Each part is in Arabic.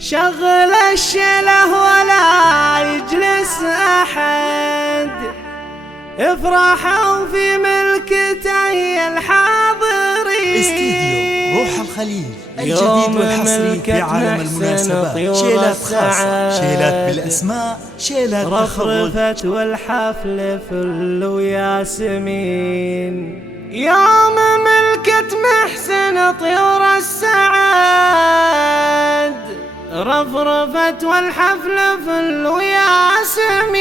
شغل الشله ولا يجلس أحد، افرحوا في ملكته الحاضرين. استديو روح الخليل الجديد والحصري في عالم المناسبات. شيلات خاصة، شيلات بالأسماء، شيلات رفرفت والحفل فل وياسمين. يوم ملكة محسن طيور السعاد، رفرفت والحفل فل وياسمين.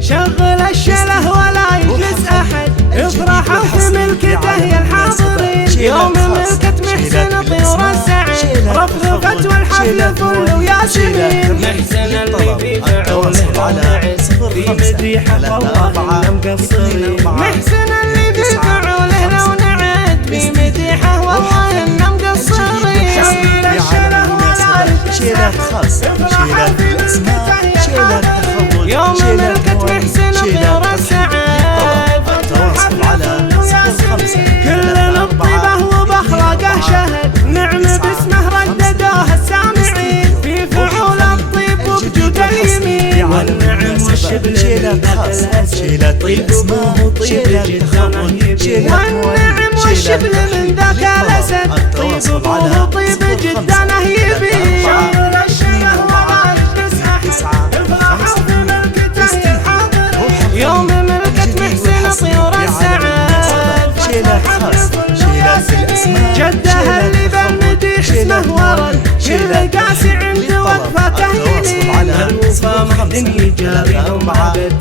شغل الشله ولا يجلس أحد، افرحوا في ملكته يا الحاضرين. يوم ملكة محسن طيور السعاد، رفرفت والحفل فل وياسمين. محسن اللي في فعوله ونعس، في مديحه والله مقصرين. محسن اللي في فعوله ونعس، في مديحه والله مقصرين. شغل الشله ولا يجلس شيلات خاصة، شيلات بالأسماء، شيلات تخبط. يوم ملكة محسن طيور السعاد، التواصل على 05 كل الطيبة وبخرقه شهد، نعم باسمه رددوه السامعين. في فعول الطيب وبجود اليمين، والنعم والشبل شيلات خاصة، شيلات بالأسماء، شيلات تخبط. والنعم والشبل من ذاك الأسد، طيب أبوه طيب جدانه يبين. شغل الشله ولا يجلس أحد، افرحوا في ملكته الحاضر. يوم ملكة محسن طيور السعاد، شيلات خاصة، شيلات بالأسماء، جدها اللي بالمديح اسمه ورد، كل قاسي عند وقفته يلين. الوفا محسن يجاريهم عبد،